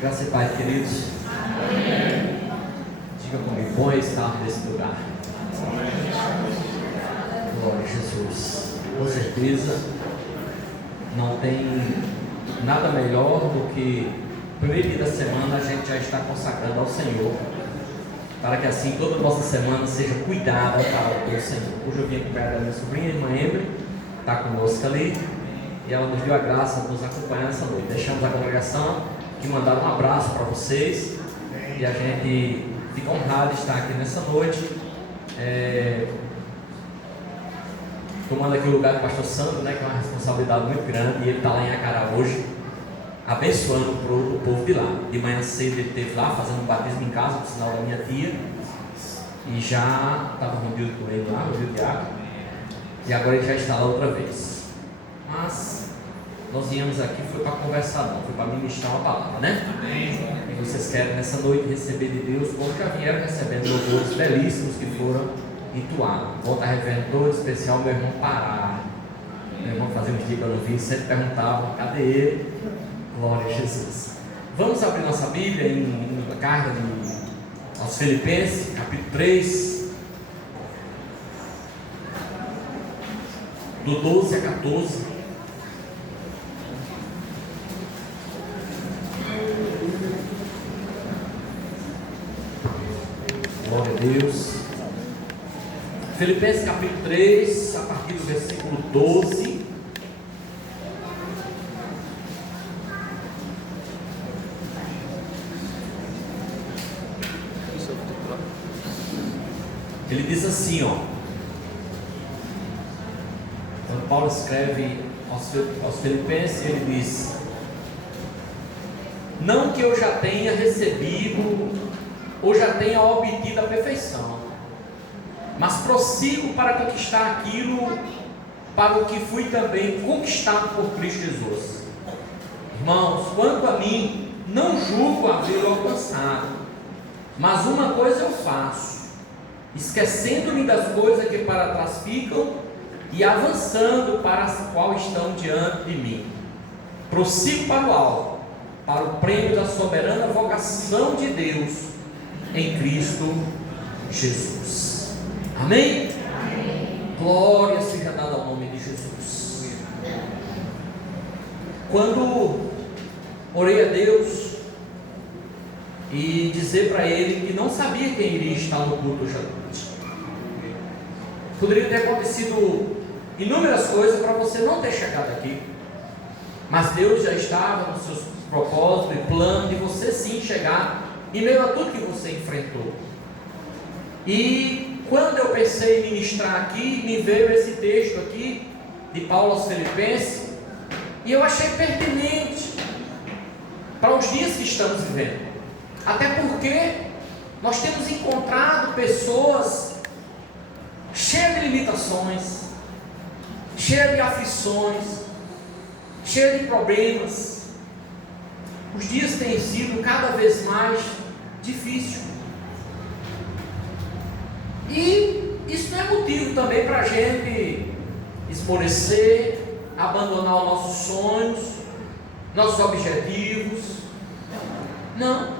Graça e paz, queridos. Amém. Diga comigo, bom estar nesse lugar. Glória a Jesus. Com certeza, não tem nada melhor do que no primeiro dia da semana a gente já está consagrando ao Senhor, para que assim toda a nossa semana seja cuidada para o Senhor. Hoje eu vim acompanhar a minha sobrinha, a irmã Emily, está conosco ali, e ela nos deu a graça de nos acompanhar essa noite. Deixamos a congregação que mandaram um abraço para vocês, e a gente fica honrado de estar aqui nessa noite, tomando aqui o lugar do pastor Sandro, né, que é uma responsabilidade muito grande, e ele está lá em Acará hoje, abençoando o povo de lá. De manhã cedo ele esteve lá fazendo um batismo em casa, por sinal da minha tia, e já estava reunido com ele lá, o diácono, e agora ele já está lá outra vez. Mas nós viemos aqui foi para conversar, não, foi para ministrar uma palavra, né? Amém. E vocês querem nessa noite receber de Deus, como já vieram recebendo louvores belíssimos que foram entoados. Vou estar revendo todo especial meu irmão Pará. Meu irmão fazia uns dias que eu não vi, sempre perguntava, cadê ele? Glória a Jesus. Vamos abrir nossa Bíblia na carta aos Filipenses, capítulo 3, do 12 a 14. Glória a Deus. Filipenses capítulo 3, a partir do versículo 12. Ele diz assim, ó. Quando Paulo escreve aos Filipenses, ele diz: não que eu já tenha recebido ou já tenha obtido a perfeição, mas prossigo para conquistar aquilo para o que fui também conquistado por Cristo Jesus. Irmãos, quanto a mim, não julgo havê-lo alcançado, mas uma coisa eu faço, esquecendo-me das coisas que para trás ficam e avançando para as quais estão diante de mim, prossigo para o alto, para o prêmio da soberana vocação de Deus em Cristo Jesus. Amém? Amém. Glória seja dada ao nome de Jesus. Quando orei a Deus e dizer para Ele que não sabia quem iria estar no culto hoje à noite, poderia ter acontecido inúmeras coisas para você não ter chegado aqui, mas Deus já estava nos seus propósitos e planos de você sim chegar em meio a tudo que você enfrentou. E quando eu pensei em ministrar aqui, me veio esse texto aqui de Paulo aos Filipenses, e eu achei pertinente para os dias que estamos vivendo, até porque nós temos encontrado pessoas cheias de limitações, cheias de aflições, cheias de problemas. Os dias têm sido cada vez mais difíceis. E isso não é motivo também para a gente esmorecer, abandonar os nossos sonhos, nossos objetivos. Não.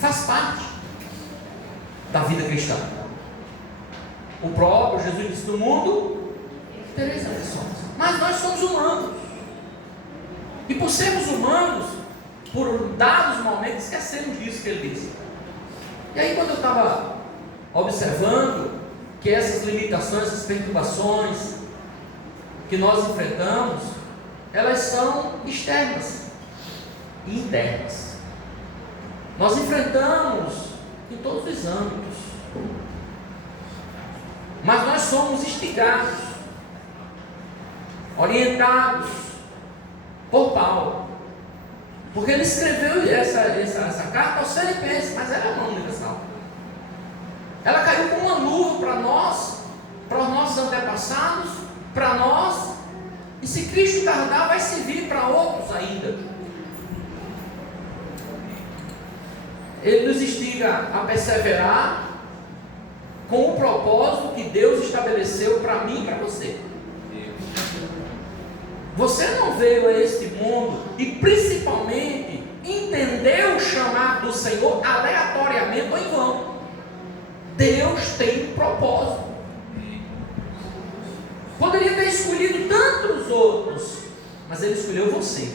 Faz parte da vida cristã. O próprio Jesus disse: no mundo tereis aflições, mas nós somos humanos. E por sermos humanos, por dados momentos, esquecemos disso que ele disse. E aí, quando eu estava observando que essas limitações, essas perturbações que nós enfrentamos, elas são externas e internas. Nós enfrentamos em todos os âmbitos, mas nós somos instigados, orientados por Paulo, porque ele escreveu essa carta aos Filipenses, mas ela é uma universal. Ela caiu como uma luva para nós, para os nossos antepassados, para nós, e se Cristo tardar, vai servir para outros ainda. Ele nos instiga a perseverar com o propósito que Deus estabeleceu para mim e para você. Você não veio a este mundo, e principalmente entendeu o chamado do Senhor aleatoriamente ou em vão. Deus tem um propósito. Poderia ter escolhido tantos outros, mas Ele escolheu você.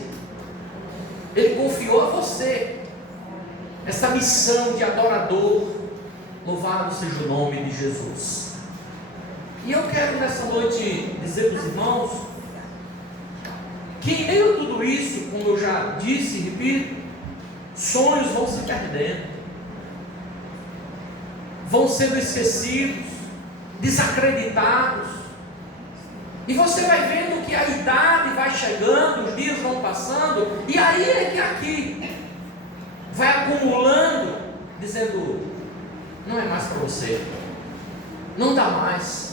Ele confiou a você essa missão de adorador. Louvado seja o nome de Jesus. E eu quero nessa noite dizer para os irmãos que em meio a tudo isso, como eu já disse e repito, sonhos vão se perdendo, vão sendo esquecidos, desacreditados, e você vai vendo que a idade vai chegando, os dias vão passando, e aí é que aqui vai acumulando, dizendo: não é mais para você, não dá mais.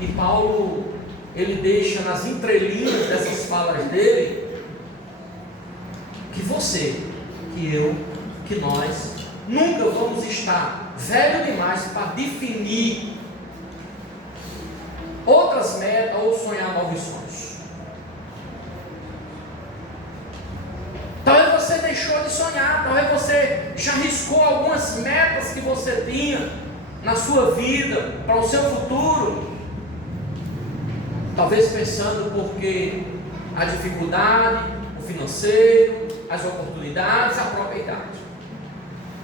E Paulo, ele deixa nas entrelinhas dessas falas dele que você, que eu, que nós nunca vamos estar velho demais para definir outras metas ou sonhar novos sonhos. Talvez você deixou de sonhar, talvez você já riscou algumas metas que você tinha na sua vida, para o seu futuro, talvez pensando porque a dificuldade, o financeiro, as oportunidades, a própria idade.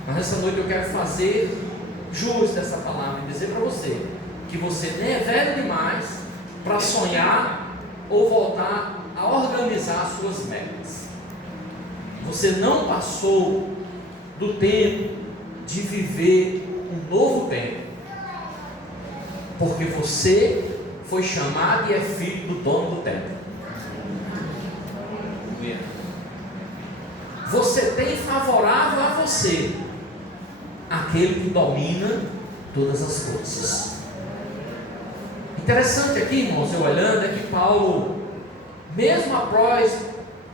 Mas nessa noite eu quero fazer jus dessa palavra e dizer para você que você nem é velho demais para sonhar ou voltar a organizar as suas metas. Você não passou do tempo de viver um novo tempo, porque você foi chamado e é filho do dono do tempo. Você tem favorável a você aquele que domina todas as coisas. Interessante aqui, irmãos, eu olhando, é que Paulo, mesmo após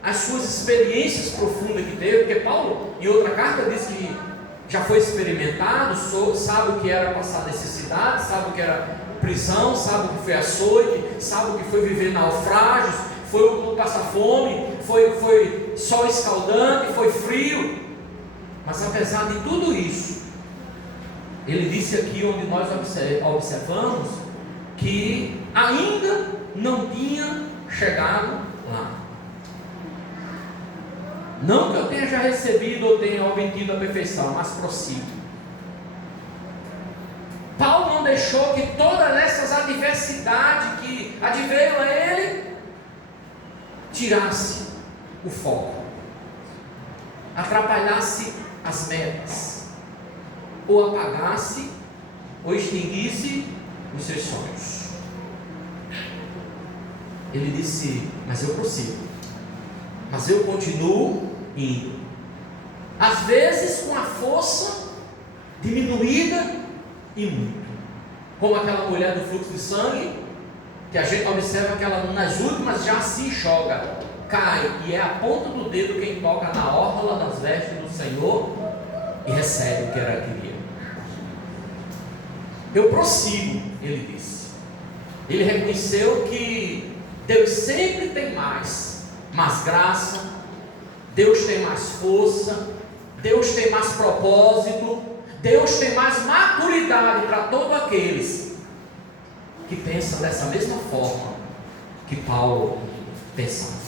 as suas experiências profundas que teve, porque Paulo, em outra carta, diz que já foi experimentado, sabe o que era passar necessidade, sabe o que era prisão, sabe o que foi açoite, sabe o que foi viver naufrágios, foi o passar fome, foi sol escaldante, foi frio. Mas apesar de tudo isso, ele disse aqui onde nós observamos que ainda não tinha chegado lá. Não que eu tenha já recebido ou tenha obtido a perfeição, mas prossigo. Paulo não deixou que todas essas adversidades que adveram a ele tirasse o foco, atrapalhasse as metas, ou apagasse ou extinguisse os seus sonhos. Ele disse: mas eu prossigo, mas eu continuo indo, às vezes com a força diminuída e muito, como aquela mulher do fluxo de sangue, que a gente observa que ela nas últimas já se enxoga, cai, e é a ponta do dedo quem toca na orla das vestes do Senhor e recebe o que ela queria. Eu prossigo, ele disse. Ele reconheceu que Deus sempre tem mais graça, Deus tem mais força, Deus tem mais propósito, Deus tem mais maturidade para todos aqueles que pensam dessa mesma forma que Paulo pensava.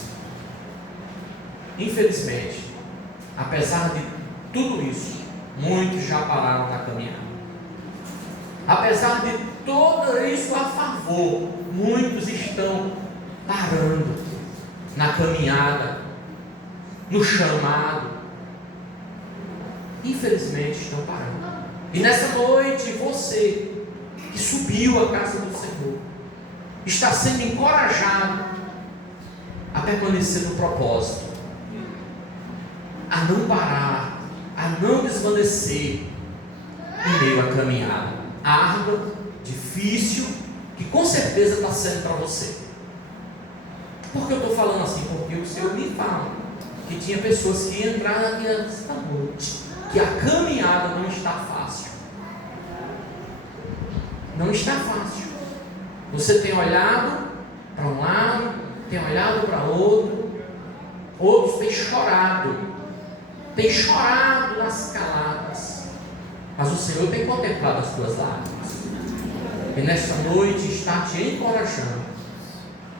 Infelizmente, apesar de tudo isso, muitos já pararam na caminhada. Apesar de tudo isso a favor, muitos estão parando na caminhada, no chamado. Infelizmente estão parando. E nessa noite, você que subiu à casa do Senhor está sendo encorajado a permanecer no propósito, a não parar, a não desvanecer em meio à caminhada árdua, difícil, que com certeza está sendo para você. Por que eu estou falando assim? Porque o Senhor me fala que tinha pessoas que entraram aqui esta noite, que a caminhada não está fácil. Não está fácil. Você tem olhado para um lado, tem olhado para outro, Outros têm chorado nas caladas, mas o Senhor tem contemplado as tuas lágrimas, e nesta noite está te encorajando.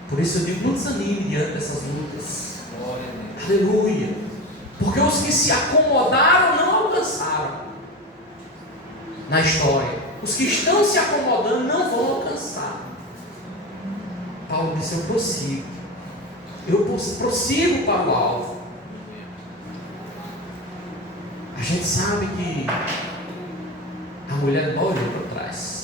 Por isso eu digo, não desanime diante dessas lutas. Aleluia. Porque os que se acomodaram não alcançaram na história. Os que estão se acomodando não vão alcançar. Paulo disse, eu prossigo para o alvo. A gente sabe que a mulher não olhou para trás.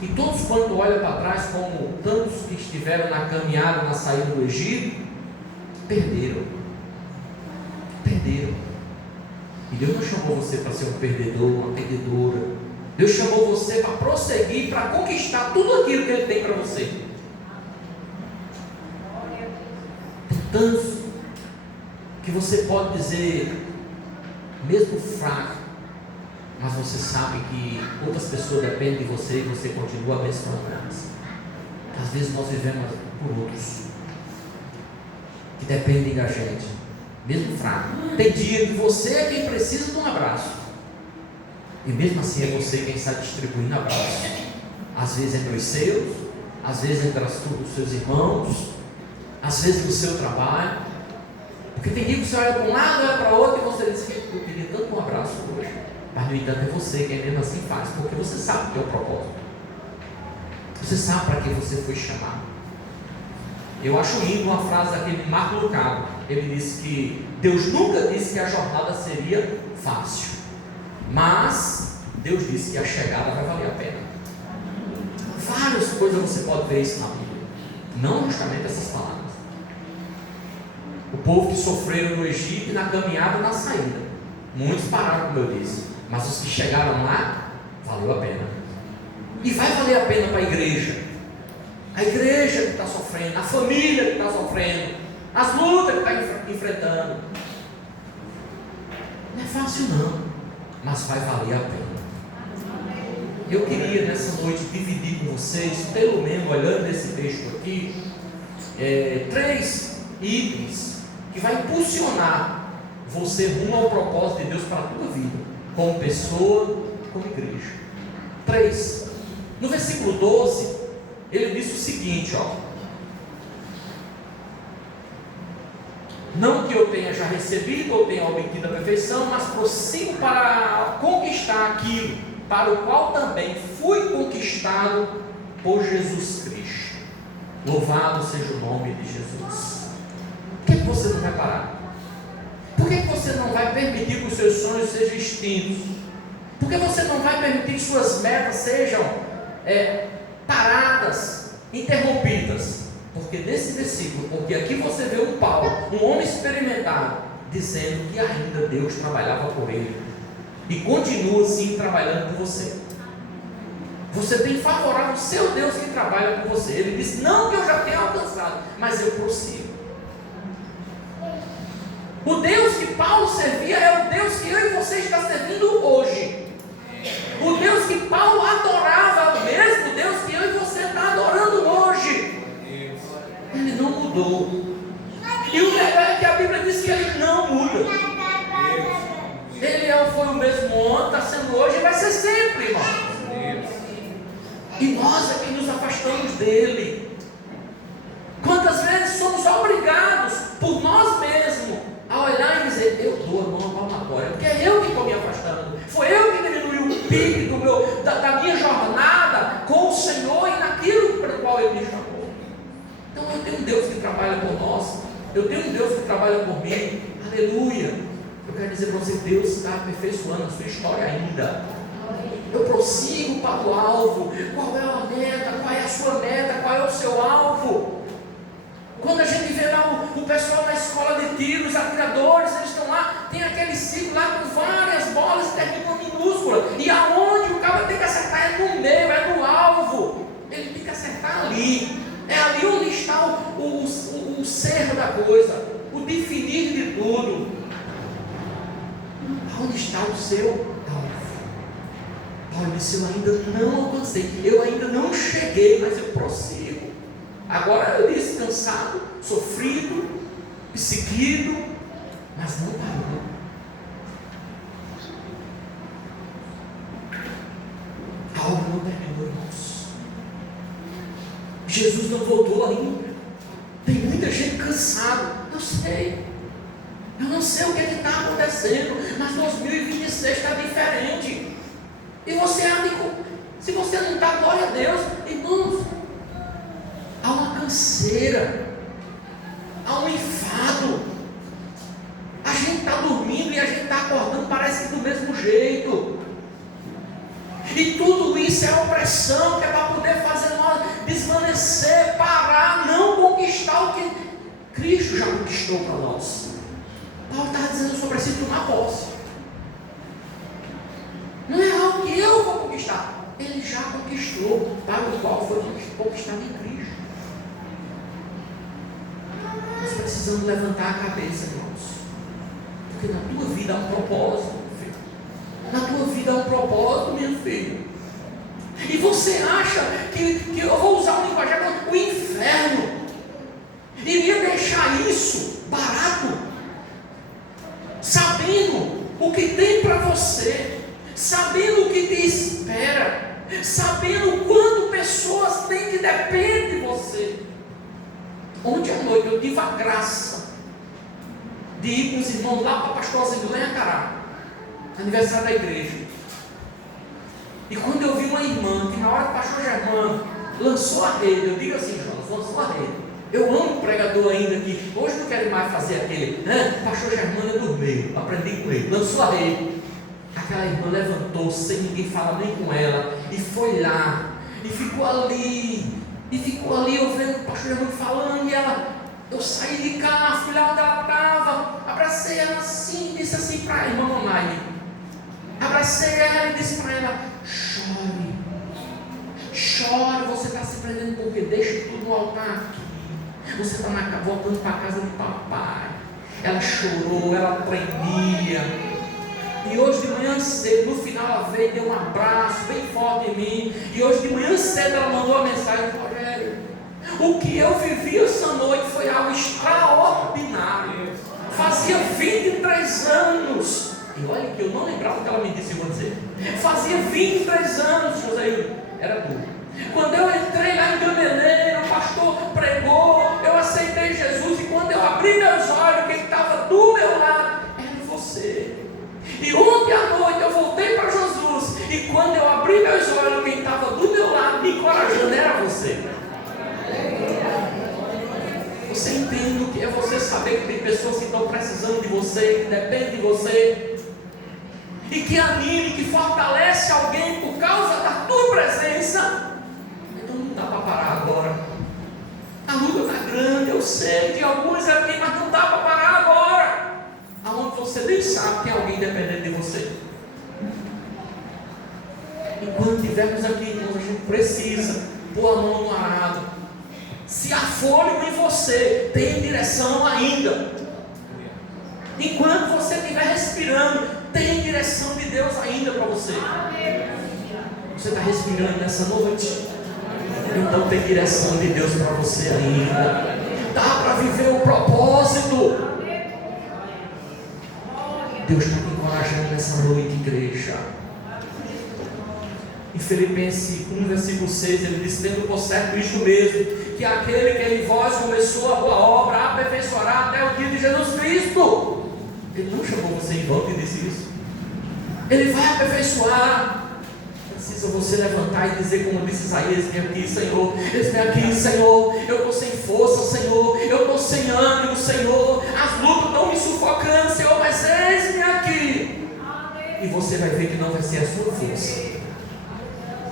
E todos quando olham para trás, como tantos que estiveram na caminhada, na saída do Egito, perderam. E Deus não chamou você para ser um perdedor, uma perdedora. Deus chamou você para prosseguir, para conquistar tudo aquilo que Ele tem para você. Tem tantos que você pode dizer, mesmo fraco, mas você sabe que outras pessoas dependem de você e você continua abençoando elas. Às vezes nós vivemos por outros que dependem da gente, mesmo fraco. Tem dia que você é quem precisa de um abraço, e mesmo assim é você quem está distribuindo abraços. Às vezes entre os seus, às vezes entre os seus irmãos, às vezes no seu trabalho. Porque tem dia que você olha para um lado, olha para o outro, e você diz que eu queria tanto um abraço hoje. Mas no entanto é você quem mesmo assim faz, porque você sabe o que é o propósito. Você sabe para que você foi chamado. Eu acho lindo uma frase daquele Marco Lucado. Ele disse que Deus nunca disse que a jornada seria fácil, mas Deus disse que a chegada vai valer a pena. Várias coisas você pode ver isso na Bíblia, não justamente essas palavras. O povo que sofreram no Egito, na caminhada e na saída, muitos pararam, como eu disse, mas os que chegaram lá, valeu a pena. E vai valer a pena para a igreja que está sofrendo, a família que está sofrendo, as lutas que está enfrentando. Não é fácil não, mas vai valer a pena. Eu queria nessa noite dividir com vocês, pelo menos olhando esse texto aqui, 3 itens que vai impulsionar você rumo ao propósito de Deus para a tua vida, como pessoa, como igreja. 3. No versículo 12, ele disse o seguinte, não que eu tenha já recebido ou tenha obtido a perfeição, mas prossigo para conquistar aquilo para o qual também fui conquistado por Jesus Cristo. Louvado seja o nome de Jesus. Por que você não vai parar? Por que você não vai permitir que os seus sonhos sejam extintos? Por que você não vai permitir que suas metas sejam paradas, interrompidas? Porque nesse versículo, porque aqui você vê um Paulo, um homem experimentado, dizendo que ainda Deus trabalhava por ele e continua assim trabalhando por você. Você tem favorável o seu Deus que trabalha por você. Ele diz, não que eu já tenha alcançado, mas eu prossigo. O Deus que Paulo servia é o Deus que eu e você está servindo hoje. O Deus que Paulo adorava é o mesmo Deus que eu e você está adorando hoje. Ele não mudou. E o melhor é que a Bíblia diz que ele não muda. Ele foi o mesmo ontem, está sendo hoje e vai ser sempre, irmão. E nós é que nos afastamos dele. Quantas vezes somos obrigados por nós mesmos a olhar e dizer, eu dou a mão palmatória, porque é eu que estou me afastando. Foi eu que diminui o pique da minha jornada com o Senhor e naquilo para o qual Ele me chamou. Então eu tenho um Deus que trabalha por nós. Eu tenho um Deus que trabalha por mim. Aleluia. Eu quero dizer para você, Deus está aperfeiçoando a sua história ainda. Eu prossigo para o alvo. Qual é a meta? Qual é a sua meta? Qual é o seu alvo? Quando a gente vê lá o pessoal da escola de tiro, os atiradores, eles estão lá, tem aquele ciclo lá com várias bolas que terminam minúsculas. E aonde o cara tem que acertar é no meio, é no alvo. Ele tem que acertar ali. É ali onde está o cerro da coisa, o definir de tudo. Onde está o seu alvo? Paulo disse, eu ainda não alcancei, eu ainda não cheguei, mas eu prossigo. Agora eu disse, cansado, sofrido, perseguido, mas não parou. A obra não terminou, irmãos. Jesus não voltou ainda. Tem muita gente cansada. Eu sei. Eu não sei o que está acontecendo, mas 2026 está diferente. E você se você não está, glória a Deus, irmãos, há uma canseira, há um enfado. A gente está dormindo e a gente está acordando, parece que do mesmo jeito. E tudo isso é opressão, que é para poder fazer nós desvanecer, parar, não conquistar o que Cristo já conquistou para nós. Paulo está dizendo sobre si, tomar posse. Não é algo que eu vou conquistar. Ele já conquistou, para o qual foi conquistado em Cristo. Nós precisamos levantar a cabeça, irmãos. Porque na tua vida há um propósito, meu filho. Na tua vida há um propósito, meu filho. E você acha que eu vou usar o linguajar, o inferno iria deixar isso barato? Sabendo o que tem para você, sabendo o que te espera, sabendo quanto pessoas têm que depender de você. Ontem à noite eu tive a graça de ir com os irmãos lá para a pastorazinha do Lenhacará, aniversário da igreja. E quando eu vi uma irmã que na hora que o pastor Germano lançou a rede, eu digo assim, Jonas, lançou a rede. Eu amo o pregador ainda que hoje não quero mais fazer aquele, né? O pastor Germano é do meio, aprendi com ele, lançou a rede. Aquela irmã levantou sem ninguém falar nem com ela e foi lá e ficou ali ouvindo o pastor Germano falando. E ela, eu saí de cá, fui lá onde ela estava, abracei ela assim, disse assim para a irmã Onaide, abracei ela e disse para ela: chore, você está se prendendo porque deixa tudo no altar aqui. Você está voltando para a casa do papai. Ela chorou, ela tremia. E hoje de manhã cedo, no final ela veio e deu um abraço bem forte em mim. E hoje de manhã cedo ela mandou uma mensagem: Rogério, o que eu vivi essa noite foi algo extraordinário. Fazia 23 anos. E olha que eu não lembrava o que ela me disse, eu vou dizer. Fazia 23 anos, José, era tudo. Quando eu entrei lá em Gameleira, o pastor pregou, eu aceitei Jesus, e quando eu abri meus olhos, quem estava do meu lado era você. E ontem à noite eu voltei para Jesus, e quando eu abri meus olhos, quem estava do meu lado me encorajando era você. Você entende o que é você saber que tem pessoas que estão precisando de você, que dependem de você, e que anime, que fortalece alguém por causa da tua presença? Então não dá para parar agora. A luta está grande, eu sei, de alguns aqui, mas não dá para parar agora. Aonde você nem sabe que tem alguém dependendo de você. Enquanto estivermos aqui, irmãos, a gente precisa pôr a mão no arado. Se há fôlego em você, tem direção ainda. Enquanto você estiver respirando, tem direção de Deus ainda para você. Você está respirando nessa noite? Então tem direção de Deus para você ainda. Dá para viver o propósito. Deus está te encorajando nessa noite, igreja. Em Filipenses 1, versículo 6, ele diz: tendo por certo isto mesmo, que aquele que em vós começou a boa obra aperfeiçoará até o dia de Jesus Cristo. Ele não chamou você em volta e disse isso. Ele vai aperfeiçoar. Precisa você levantar e dizer, como disse Isaías: eis-me aqui, Senhor, eis-me aqui, Senhor, eu estou sem força, Senhor, eu estou sem ânimo, Senhor, as lutas estão me sufocando, Senhor, mas eis-me aqui. E você vai ver que não vai ser a sua força,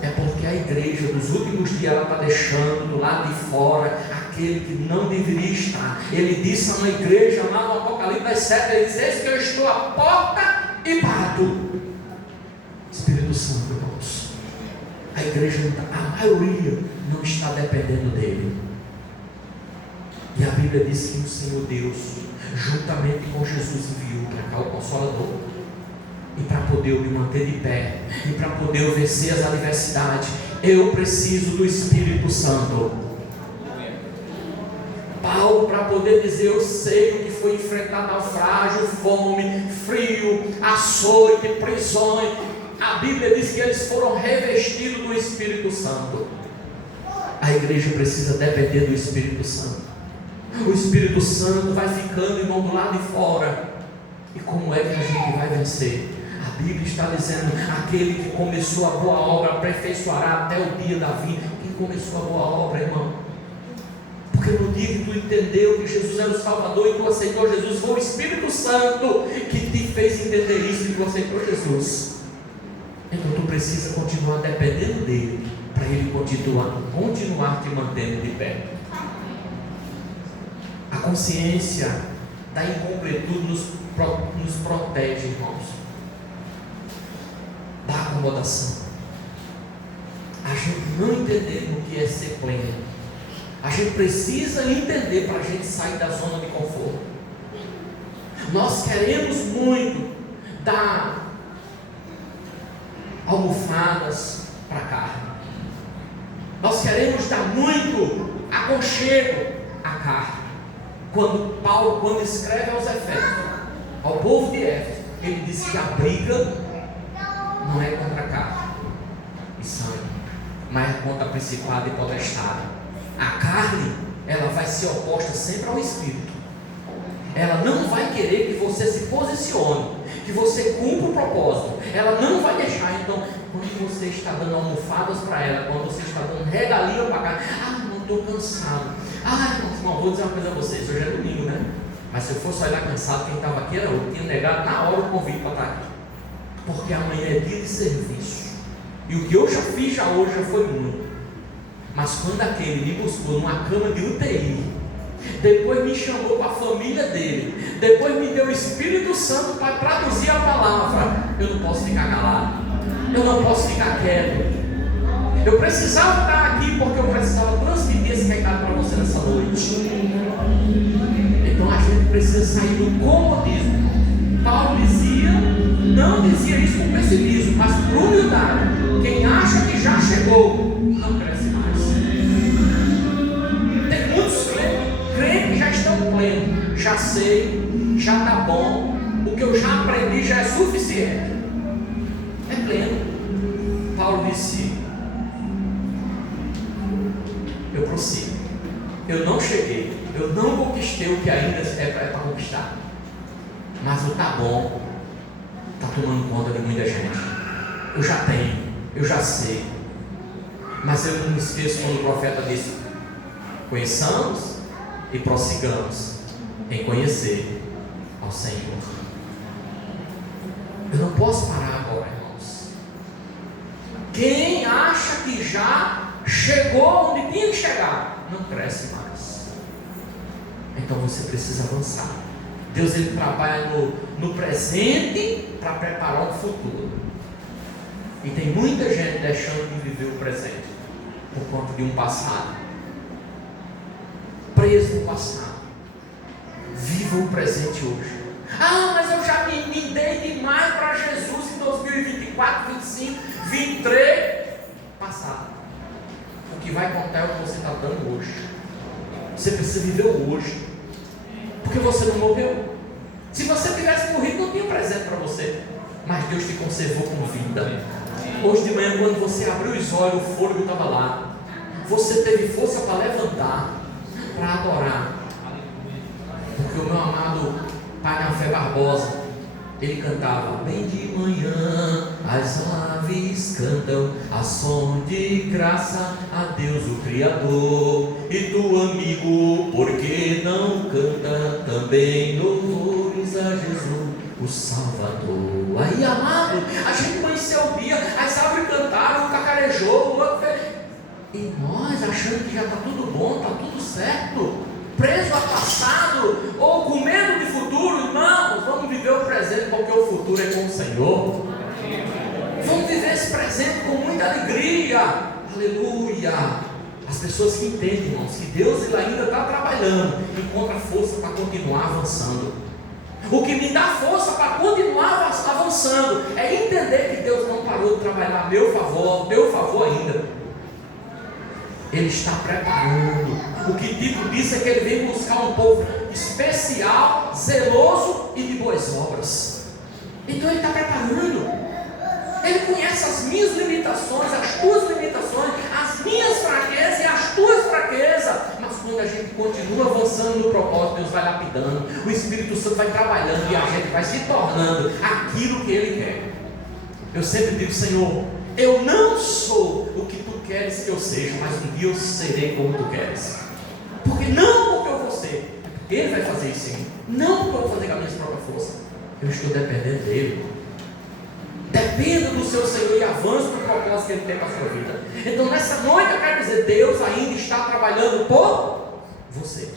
é porque a igreja dos últimos dias, ela está deixando do lado de fora aquele que não deveria estar. Ele disse a uma igreja lá no Apocalipse 7, ele disse: eis que eu estou à porta e bato. Espírito Santo, irmãos, a igreja não está, a maioria não está dependendo dele. E a Bíblia diz que o Senhor Deus, juntamente com Jesus, enviou para cá o Consolador. E para poder eu me manter de pé, e para poder eu vencer as adversidades, eu preciso do Espírito Santo. Paulo, para poder dizer: eu sei o que foi enfrentar naufrágio, fome, frio, açoite, prisões. A Bíblia diz que eles foram revestidos do Espírito Santo. A igreja precisa depender do Espírito Santo. O Espírito Santo vai ficando, irmão, do lado de fora. E como é que a gente vai vencer? A Bíblia está dizendo: aquele que começou a boa obra aperfeiçoará até o dia da vinda. Quem começou a boa obra, irmão? Porque no dia que tu entendeu que Jesus era o Salvador e tu aceitou Jesus, foi o Espírito Santo que te fez entender isso e tu aceitou Jesus. Então tu precisa continuar dependendo dele, para ele continuar te mantendo de pé. A consciência da incompletude nos protege, irmãos, da acomodação. A gente não entender o que é ser pleno. A gente precisa entender para a gente sair da zona de conforto. Nós queremos muito dar almofadas para a carne. Nós queremos dar muito aconchego à carne. Quando Paulo, quando escreve aos Efésios, ao povo de Éfeso, ele diz que a briga não é contra a carne e sangue, mas é contra principado e potestade. A carne, ela vai ser oposta sempre ao Espírito. Ela não vai querer que você se posicione, que você cumpra o propósito. Ela não vai deixar. Então, quando você está dando almofadas para ela, quando você está dando regalia para a carne, não estou cansado. Irmão, vou dizer uma coisa a vocês. Hoje é domingo, né? Mas se eu fosse olhar cansado, quem estava aqui era eu. Tinha negado na hora o convite para estar aqui. Porque amanhã é dia de serviço. E o que eu já fiz já hoje já foi muito. Mas quando aquele me buscou numa cama de UTI, depois me chamou para a família dele, depois me deu o Espírito Santo para traduzir a palavra, eu não posso ficar calado, eu não posso ficar quieto. Eu precisava estar aqui porque eu precisava transmitir esse recado para você nessa noite. Então a gente precisa sair do comodismo. Paulo dizia, não dizia isso com pessimismo, mas por humildade. Quem acha que já chegou, não cresce mais. Tem muitos crentes que já estão plenos. Já sei, já está bom, o que eu já aprendi já é suficiente. É pleno. Paulo disse: eu prossigo, eu não cheguei, eu não conquistei o que ainda é para conquistar, mas o tá bom está tomando conta de muita gente. Eu já tenho, eu já sei, mas eu não me esqueço quando o profeta disse: conheçamos e prossigamos em conhecer ao Senhor. Eu não posso parar agora, irmãos. Quem acha que já chegou onde tinha que chegar, não cresce mais. Então você precisa avançar. Deus, ele trabalha no presente para preparar o futuro. E tem muita gente deixando de viver o presente por conta de um passado, preso no passado. Viva o presente hoje. Mas eu já me dei demais para Jesus em 2024, 25, 23. Passado. O que vai contar é o que você está dando hoje. Você precisa viver o hoje, porque você não morreu. Se você tivesse morrido, não tinha presente para você, mas Deus te conservou com vida. Hoje de manhã, quando você abriu os olhos, o fôlego estava lá. Você teve força para levantar, para adorar. Porque o meu amado Pai na Fé Barbosa, ele cantava: bem de manhã as aves cantam a som de graça a Deus o Criador. E tu, amigo, por que não canta também louvores a Jesus o Salvador? Aí, amado, a gente conheceu o dia, as aves cantaram, o cacarejou, o outro fez. E nós achando que já está tudo bom, está tudo certo, preso ao passado, ou com medo de futuro. Não, vamos viver o presente, porque o futuro é com o Senhor. Vamos viver esse presente com muita alegria. Aleluia. As pessoas que entendem, irmãos, que Deus ele ainda está trabalhando, encontra força para continuar avançando. O que me dá força para continuar avançando é entender que Deus não parou de trabalhar a meu favor ainda. Ele está preparando. O que Tito disse é que ele vem buscar um povo especial, zeloso e de boas obras. Então Ele está preparando. Ele conhece as minhas limitações, as tuas limitações, as minhas fraquezas e as tuas fraquezas. Mas quando a gente continua avançando no propósito, Deus vai lapidando, o Espírito Santo vai trabalhando e a gente vai se tornando aquilo que Ele quer. Eu sempre digo: Senhor, eu não sou o que Tu queres que eu seja, mas um dia eu serei como Tu queres. Porque não porque eu vou ser, Ele vai fazer isso em mim. Não porque eu vou fazer com a minha própria força. Eu estou dependendo dEle. Dependa do seu Senhor e avance no propósito que Ele tem para a sua vida. Então nessa noite eu quero dizer: Deus ainda está trabalhando por você.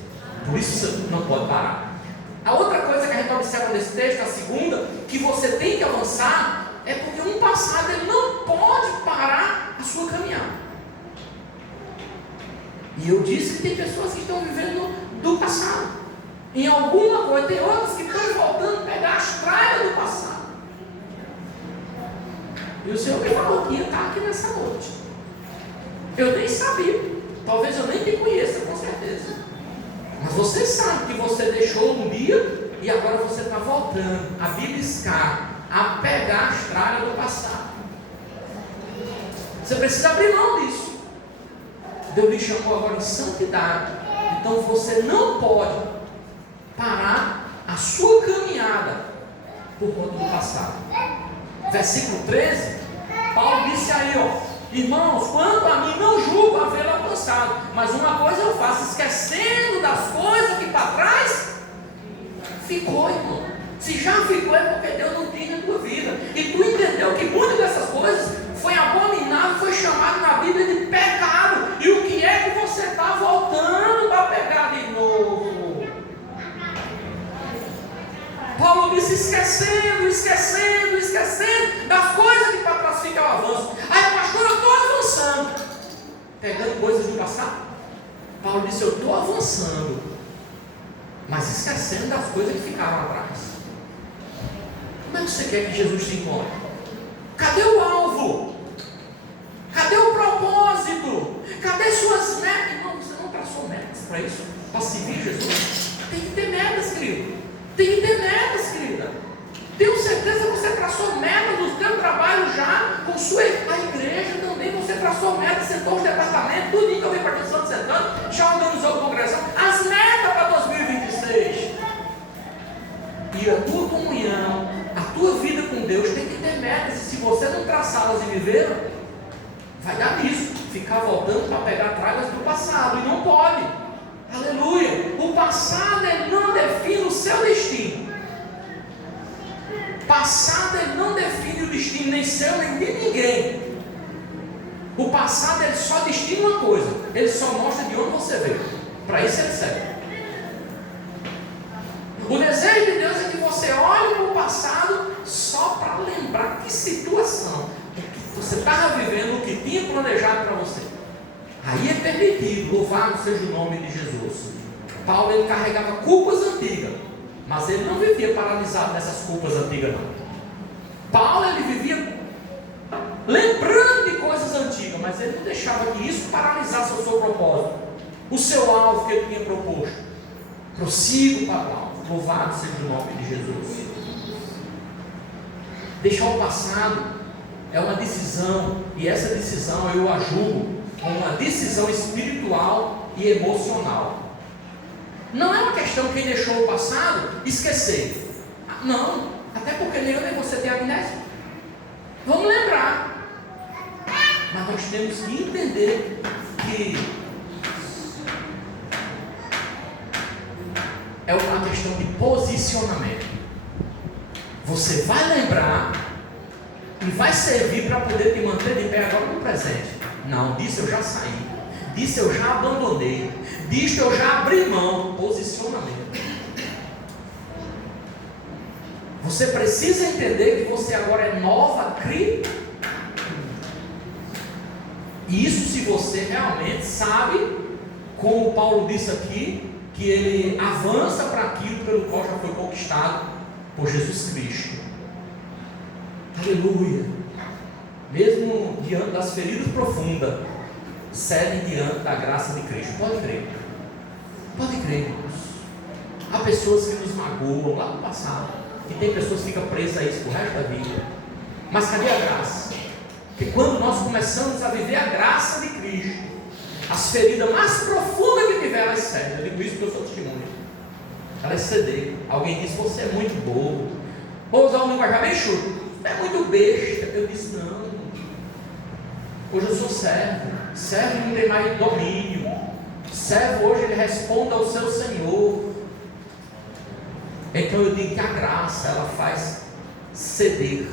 Por isso você não pode parar. A outra coisa que a gente observa nesse texto, a segunda, que você tem que avançar, é porque um passado ele não pode parar a sua caminhada. E eu disse que tem pessoas que estão vivendo do passado. Em alguma coisa, tem outras que estão voltando a pegar as tralhas do passado. E o Senhor me falou que ia estar aqui nessa noite. Eu nem sabia. Talvez eu nem te conheça, com certeza. Mas você sabe que você deixou um dia e agora você está voltando a beliscar, a pegar as tralhas do passado. Você precisa abrir mão disso. Deus lhe chamou agora em santidade. Então você não pode parar a sua caminhada por conta do passado. Versículo 13, Paulo disse aí, irmãos, quanto a mim não julgo havê-lo alcançado, mas uma coisa eu faço, esquecendo das coisas que para trás ficou, irmão. Se já ficou é porque Deus não tinha na tua vida, e tu entendeu que muitas dessas coisas foi abominável, foi chamado na Bíblia de pecado, e o que é que você está voltando a pegar de novo? Paulo disse: esquecendo das coisas que para trás fica o avanço. Aí, pastor, eu estou avançando, pegando coisas do passado. Paulo disse: eu estou avançando, mas esquecendo das coisas que ficaram atrás. Como é que você quer que Jesus te encontre? Cadê o alvo? Cadê o propósito? Cadê suas metas? Irmão, você não traçou metas para isso? Para seguir Jesus? Tem que ter metas, querido. Tem que ter metas, querida. Tenho certeza que você traçou metas do seu trabalho já, com sua igreja também. Você traçou metas, sentou os departamentos, tudo que eu vim para o Santo Santana, já organizou a congregação, as metas para 2026. E a tua comunhão, a tua vida com Deus tem que ter metas. E se você não traçá-las e viver, vai dar nisso, ficar voltando para pegar tralhas do passado, e não pode. Aleluia. O passado ele não define o seu destino. Passado ele não define o destino nem seu nem de ninguém. O passado ele só destina uma coisa, ele só mostra de onde você veio. Para isso ele serve. O desejo de Deus é que você olhe para o passado só para lembrar que situação, o que você estava vivendo, o que tinha planejado para você. Aí é permitido, louvado seja o nome de Jesus. Paulo ele carregava culpas antigas, mas ele não vivia paralisado nessas culpas antigas não. Paulo ele vivia lembrando de coisas antigas, mas ele não deixava que isso paralisasse o seu propósito, o seu alvo que ele tinha proposto. Prossigo para o alvo, louvado seja o nome de Jesus. Deixar o passado é uma decisão, e essa decisão eu a julgo como uma decisão espiritual e emocional. Não é uma questão quem deixou o passado esquecer. Não, até porque nem eu nem você tem amnésia. Vamos lembrar. Mas nós temos que entender que é uma questão de posicionamento. Você vai lembrar e vai servir para poder te manter de pé agora no presente. Não, disso eu já saí, disso eu já abandonei, disso eu já abri mão. Posicionamento. Você precisa entender que você agora é nova criatura. E isso se você realmente sabe, como Paulo disse aqui, que ele avança para aquilo pelo qual já foi conquistado por Jesus Cristo. Aleluia. Mesmo diante das feridas profundas, cede diante da graça de Cristo. Pode crer, irmãos. Há pessoas que nos magoam lá no passado, e tem pessoas que ficam presas a isso pro resto da vida. Mas cadê a graça? Porque quando nós começamos a viver a graça de Cristo, as feridas mais profundas que tiver, elas cedem. Eu digo isso porque eu sou testemunha. Elas cedem. Alguém diz: você é muito bobo. Vou usar um linguajar bem chuto. Você é muito besta. Eu disse: não. Hoje eu sou servo. Servo não tem mais domínio. Servo hoje ele responde ao seu Senhor. Então eu digo que a graça ela faz ceder.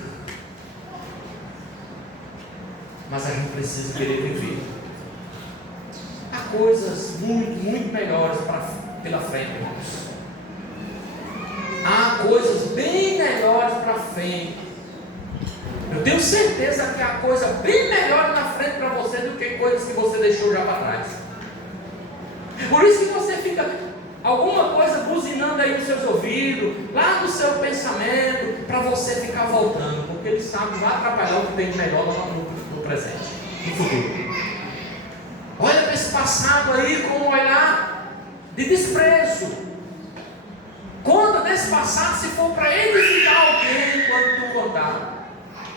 Mas a gente precisa querer viver. Há coisas muito, muito melhores pela frente, irmãos. Há coisas bem melhores para frente. Eu tenho certeza que há coisa bem melhor na frente para você do que coisas que você deixou já para trás. Por isso que você fica alguma coisa buzinando aí nos seus ouvidos, lá no seu pensamento, para você ficar voltando, porque ele sabe que vai atrapalhar o que tem de melhor no presente, no futuro. Olha para esse passado aí com um olhar de desprezo. Conta desse passado se for para edificar alguém quando tu contar.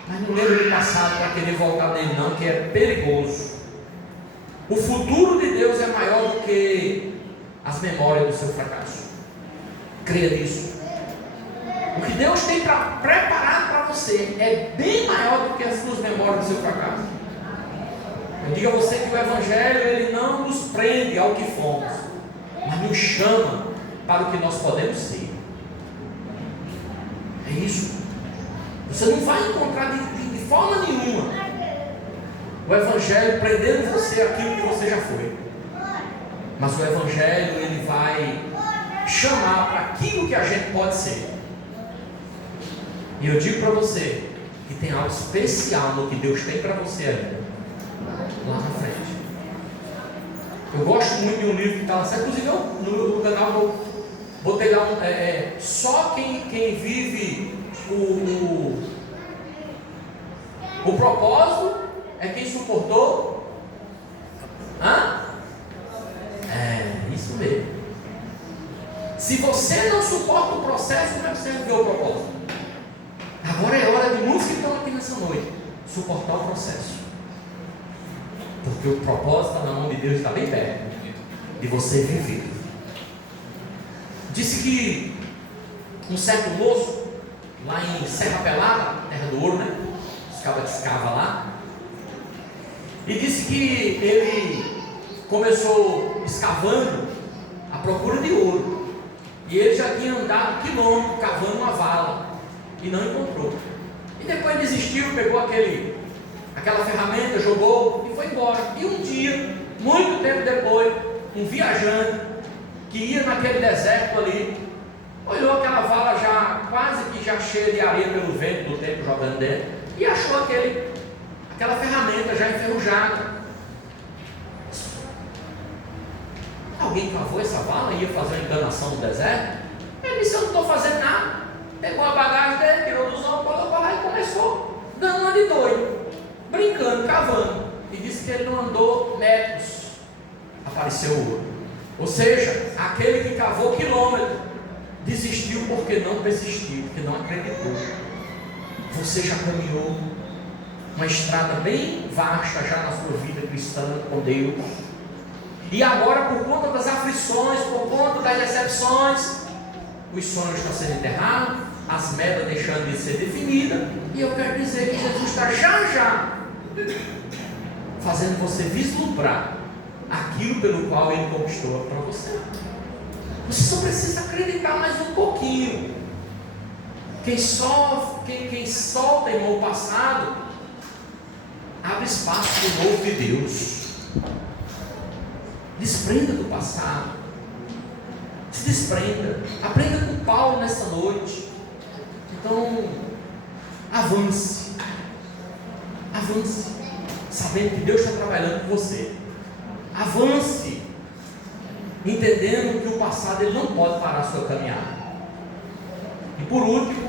Mas não lembra do passado para querer voltar nele não, que é perigoso. O futuro de Deus é maior do que as memórias do seu fracasso. Creia nisso. O que Deus tem preparado para você é bem maior do que as suas memórias do seu fracasso. Eu digo a você que o Evangelho ele não nos prende ao que fomos, mas nos chama para o que nós podemos ser. É isso. Você não vai encontrar de forma nenhuma o Evangelho prendendo você aquilo que você já foi. Mas o Evangelho ele vai chamar para aquilo que a gente pode ser. E eu digo para você que tem algo especial no que Deus tem para você ainda, lá na frente. Eu gosto muito de um livro que está lá, inclusive no canal eu botei lá só quem vive o propósito é quem suportou. Isso mesmo. Se você não suporta o processo, como é que você viveu o propósito? Agora é hora de muitos que estão aqui nessa noite suportar o processo, porque o propósito está na mão de Deus, está bem perto de você viver. Disse que um certo moço lá em Serra Pelada, terra do ouro, né? Os cabas escavam lá. E disse que ele começou escavando à procura de ouro. E ele já tinha andado quilômetros cavando uma vala e não encontrou. E depois desistiu, pegou aquela ferramenta, jogou e foi embora. E um dia, muito tempo depois, um viajante que ia naquele deserto ali, olhou aquela vala já quase que já cheia de areia pelo vento do tempo jogando dentro e achou aquela ferramenta já enferrujada. Alguém cavou essa vala e ia fazer uma enganação no deserto? Ele disse: eu não estou fazendo nada. Pegou a bagagem dele, tirou dos ombros, colocou lá e começou dando uma de doido, brincando, cavando. E disse que ele não andou metros, apareceu o ouro. Ou seja, aquele que cavou quilômetros desistiu porque não persistiu, porque não acreditou. Você já caminhou uma estrada bem vasta já na sua vida cristã com Deus, e agora, por conta das aflições, por conta das decepções, os sonhos estão sendo enterrados, as metas deixando de ser definidas, e eu quero dizer que Jesus está já fazendo você vislumbrar aquilo pelo qual Ele conquistou para você. Você só precisa acreditar mais um pouquinho. Quem solta, irmão, o passado, abre espaço para o novo de Deus. Desprenda do passado. Se desprenda. Aprenda com Paulo nessa noite. Então, avance. Avance. Sabendo que Deus está trabalhando com você. Avance. Entendendo que o passado ele não pode parar a sua caminhada. E por último,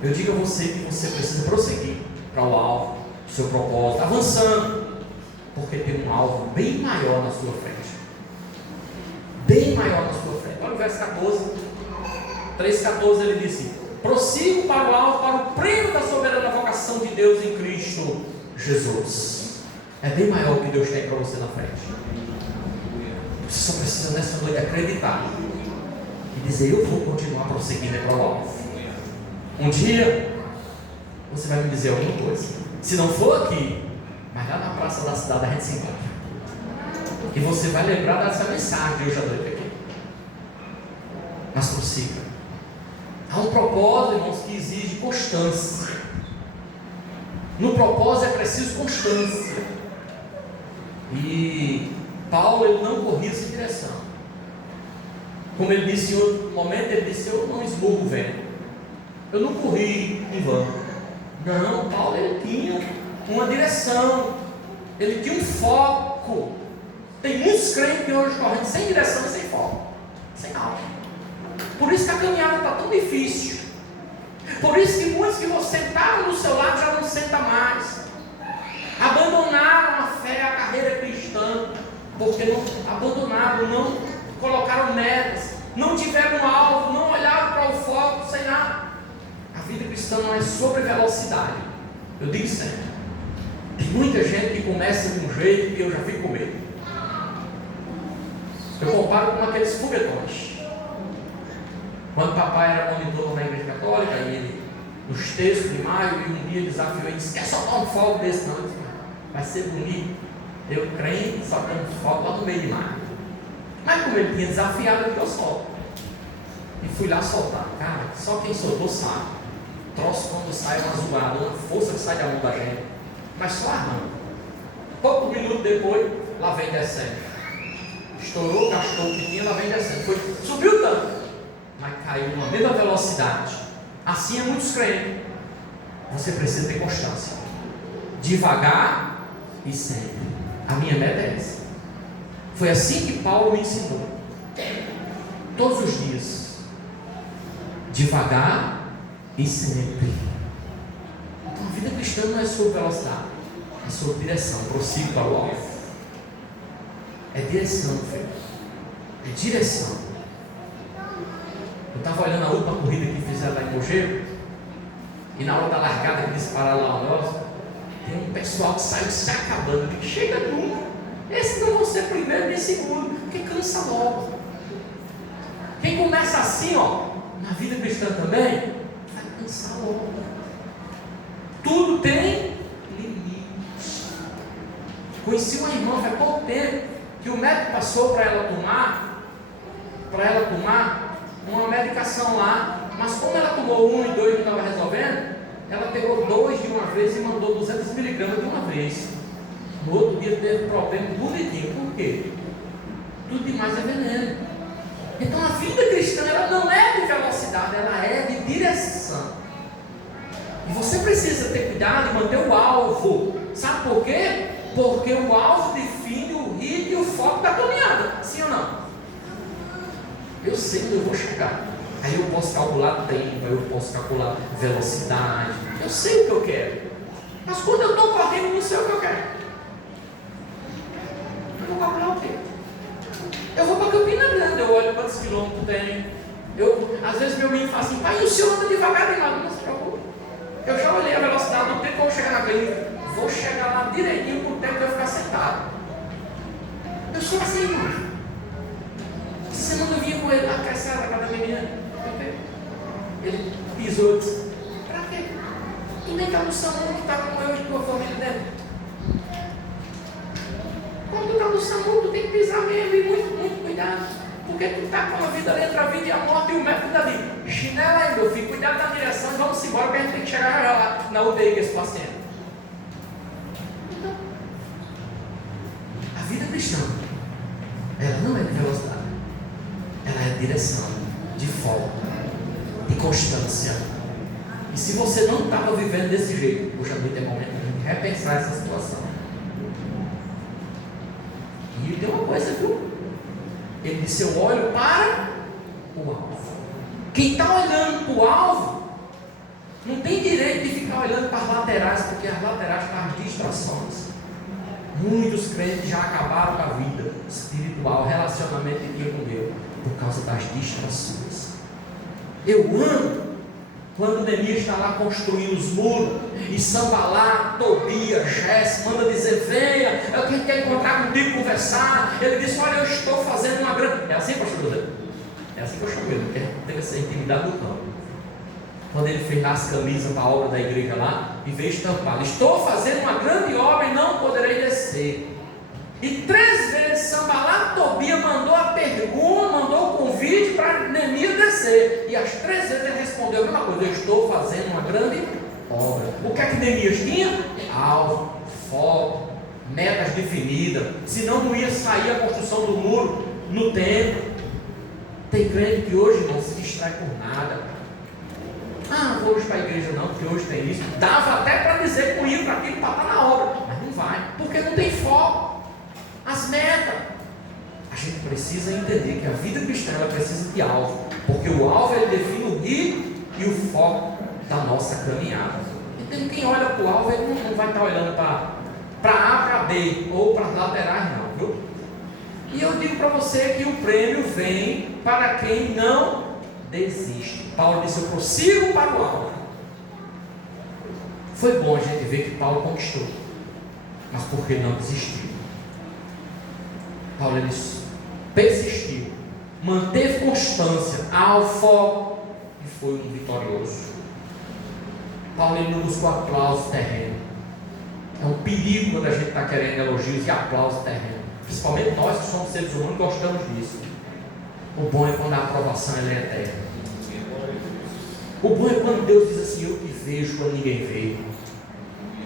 eu digo a você que você precisa prosseguir para o alvo do seu propósito, avançando, porque tem um alvo bem maior na sua frente. bem maior na sua frente. Olha o verso 14, 3,14, ele disse: prossigo para o alvo, para o prêmio da soberana vocação de Deus em Cristo Jesus. É bem maior o que Deus tem para você na frente. Você só precisa nessa noite acreditar e dizer: eu vou continuar prosseguindo para o alvo. Um dia você vai me dizer alguma coisa. Se não for aqui, mas lá na praça da cidade a gente se encontra. E você vai lembrar dessa mensagem de hoje à noite aqui. Mas prossiga. Há um propósito, irmãos, que exige constância. No propósito é preciso constância. E Paulo, ele não corria sem direção. Como ele disse em outro momento, ele disse: eu não esmurro o vento. Eu não corri em vão. Não, Paulo, ele tinha uma direção. Ele tinha um foco. Tem muitos crentes que hoje correndo sem direção e sem foco, sem alvo. Por isso que a caminhada está tão difícil. Por isso que muitos que você sentaram no seu lado já não senta mais. Abandonaram a fé, a carreira cristã, porque não abandonaram, não colocaram metas, não tiveram alvo, não olharam para o foco, sem nada. A vida cristã não é sobre velocidade. Eu digo sempre: tem muita gente que começa de um jeito que eu já fico com medo. Eu comparo com aqueles foguetões. Quando papai era monitor na igreja católica, e ele, nos textos de maio, e um dia desafiou e disse: quer soltar um fogo desse? Não, eu disse: vai ser bonito. Eu crente soltando fogo lá no meio de maio. Mas como ele tinha desafiado, eu solto. E fui lá soltar. Cara, só quem soltou sabe. Troço quando sai uma zoada, uma força que sai da mão da gente. Mas só arranca. Pouco minuto depois, lá vem descendo. Estourou, gastou o que tinha, lá vem descendo. Subiu tanto, mas caiu numa mesma velocidade. Assim é muitos crentes. Você precisa ter constância. Devagar e sempre. A minha meta é essa. Foi assim que Paulo me ensinou. Todos os dias. Devagar e sempre. Então a vida cristã não é sobre velocidade, é sobre direção. Prossigo para o alvo. É direção, filho. É direção. Eu estava olhando a última corrida que fizeram lá em Mogeiro, e na hora da largada que dispararam lá o negócio, tem um pessoal que saiu se acabando, que chega nunca. Esses não vão ser primeiro nem segundo, porque cansa logo. Quem começa assim, ó, na vida cristã também, vai cansar logo. Tudo tem limite. Conheci uma irmã faz pouco tempo, que o médico passou para ela tomar uma medicação lá, mas como ela tomou 1 e 2 e não estava resolvendo, ela pegou 2 de uma vez e mandou 200 miligramas de uma vez. No outro dia teve problema bonitinho. Por quê? Tudo demais é veneno. Então a vida cristã, ela não é de velocidade, ela é de direção. E você precisa ter cuidado e manter o alvo. Sabe por quê? Porque o alvo define o ritmo e o foco da caminhada. Sim ou não? Eu sei onde eu vou chegar. Aí eu posso calcular tempo, aí eu posso calcular velocidade. Eu sei o que eu quero. Mas quando eu estou correndo, eu não sei o que eu quero. Eu vou calcular o quê? Eu vou para Campina Grande, eu olho quantos quilômetros tem. Às vezes meu menino fala assim: pai, o senhor anda devagar demais. Não se preocupe. Eu já olhei a velocidade do tempo que eu vou chegar na clínica. Vou chegar lá direitinho por tempo que eu ficar sentado. Eu sou assim, irmão. Essa semana eu vinha com ele na caçada da menina. Ele pisou e disse: pra quê? Tu nem está no SAMU que está com eu e tua família dentro. Quando tu está no SAMU, tu tem que pisar mesmo e muito cuidado. Porque tu está com a vida ali entre a vida e a morte, e o médico está ali: chinela aí, meu filho, cuidado da direção e vamos embora, porque a gente tem que chegar já lá na UTI com esse paciente. Então, a vida cristã, ela não é de velocidade, ela é de direção, de foco, de constância. E se você não estava vivendo desse jeito, hoje à noite é momento de repensar essa situação. E tem uma coisa, viu? Ele disse: eu olho para o alvo. Quem está olhando para o alvo não tem direito de ficar olhando para as laterais, porque as laterais estão as distrações. Muitos crentes já acabaram com a vida espiritual, relacionamento que tinha com Deus, por causa das distrações. Eu amo quando Neemias está lá construindo os muros, e Sanbalá, Tobias, Gesem manda dizer: venha, eu quero encontrar contigo, conversar. Ele disse: olha, eu estou fazendo uma grande... É assim, pastor José? É assim que eu chamo ele, porque teve essa intimidade do campo. Quando ele fez lá as camisas para a obra da igreja lá, e veio estampado: estou fazendo uma grande obra e não poderei descer. E 3 vezes Sanbalá, Tobias mandou a pergunta, mandou o convite para Neemias descer. E as 3 vezes ele respondeu a mesma coisa: eu estou fazendo uma grande obra. O que é que Neemias tinha? Alvo, foco, metas definidas. Senão não ia sair a construção do muro no tempo. Tem crente que hoje não se distrai por nada. Ah, não vou hoje para a igreja não, porque hoje tem isso. Dava até para dizer que ia para aquilo para estar na obra, mas não vai, porque não tem foco. As metas. A gente precisa entender que a vida cristã ela precisa de alvo, porque o alvo ele define o guia e o foco da nossa caminhada. Então quem olha para o alvo ele não vai estar olhando para A, para B ou para as laterais não, viu? E eu digo para você que o prêmio vem para quem não desiste. Paulo disse: eu prossigo para o alvo. Foi bom a gente ver que Paulo conquistou, mas porque não desistiu. Paulo ele persistiu, manteve constância ao foco e foi um vitorioso. Paulo ele não buscou aplauso terreno. É um perigo quando a gente está querendo elogios e aplausos terreno. Principalmente nós que somos seres humanos gostamos disso. O bom é quando a aprovação ela é eterna. O bom é quando Deus diz assim: eu te vejo quando ninguém vê.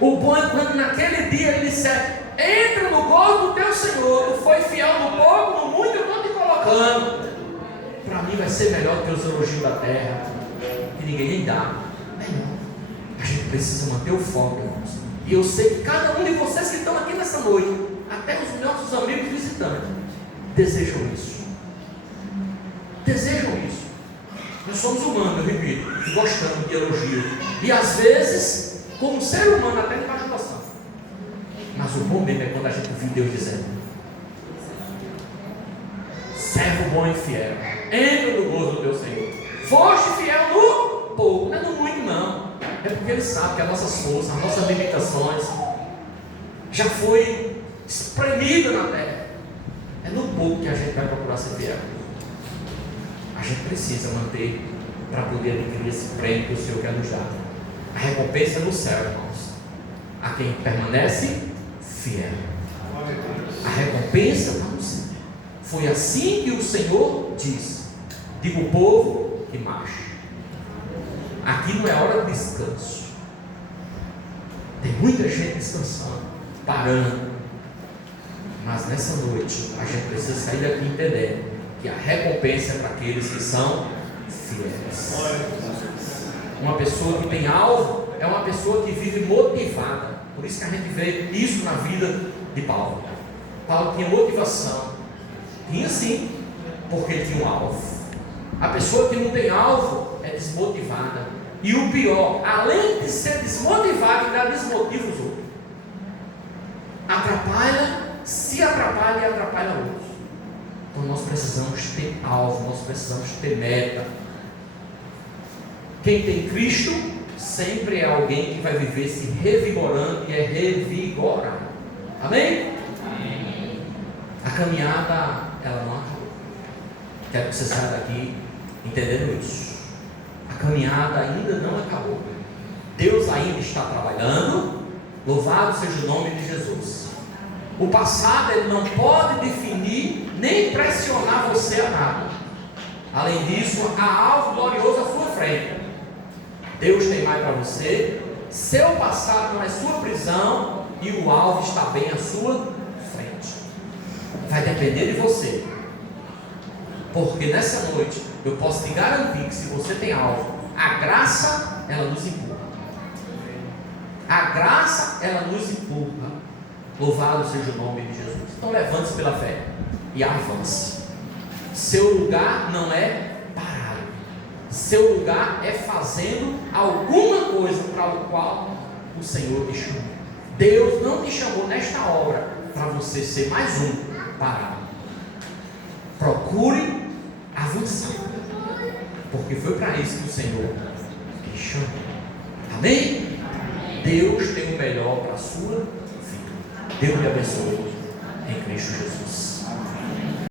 O bom é quando naquele dia ele disser: entra no gozo do teu Senhor, tu foi fiel no pouco, no muito eu estou te colocando. Para mim vai ser melhor que os elogios da terra, que ninguém nem dá. Não. A gente precisa manter o foco, irmãos. E eu sei que cada um de vocês que estão aqui nessa noite, até os nossos amigos visitantes, desejam isso. Desejam isso. Nós somos humanos, eu repito, que gostamos de elogio. E às vezes, como ser humano, até de bajulação. Mas o bom mesmo é quando a gente ouve Deus dizendo: servo bom e fiel, entra no gozo do teu Senhor. Foste fiel no pouco, não é no muito não. É porque Ele sabe que as nossas forças, as nossas limitações já foi espremida na terra. É no pouco que a gente vai procurar ser fiel. A gente precisa manter para poder adquirir esse prêmio que o Senhor quer nos dar. A recompensa é no céu, irmãos, a quem permanece fiel. A recompensa está no céu. Foi assim que o Senhor disse: diga o povo que marche. Aqui não é hora de descanso. Tem muita gente descansando, parando. Mas nessa noite a gente precisa sair daqui entendendo que a recompensa é para aqueles que são fiéis. Uma pessoa que tem alvo é uma pessoa que vive motivada. Por isso que a gente vê isso na vida de Paulo. Paulo tinha motivação. Tinha sim, porque ele tinha um alvo. A pessoa que não tem alvo é desmotivada. E o pior, além de ser desmotivado, ainda desmotiva os outros. Se atrapalha e atrapalha outros. Então nós precisamos ter alvo, nós precisamos ter meta. Quem tem Cristo sempre é alguém que vai viver se revigorando e é revigorado. Amém? Amém. A caminhada, ela não acabou. Quero que você saia daqui entendendo isso. A caminhada ainda não acabou. Deus ainda está trabalhando. Louvado seja o nome de Jesus. O passado ele não pode definir nem pressionar você a nada. Além disso, há algo glorioso à sua frente. Deus tem mais para você. Seu passado não é sua prisão e o alvo está bem à sua frente. Vai depender de você. Porque nessa noite eu posso te garantir que se você tem alvo, a graça ela nos empurra. A graça ela nos empurra. Louvado seja o nome de Jesus. Então levante-se pela fé e avance. Seu lugar não é parar. Seu lugar é fazendo alguma coisa para o qual o Senhor te chamou. Deus não te chamou nesta obra para você ser mais um parado. Procure avançar, porque foi para isso que o Senhor te chamou. Amém? Deus tem o melhor para a sua vida. Deus te abençoe em Cristo Jesus.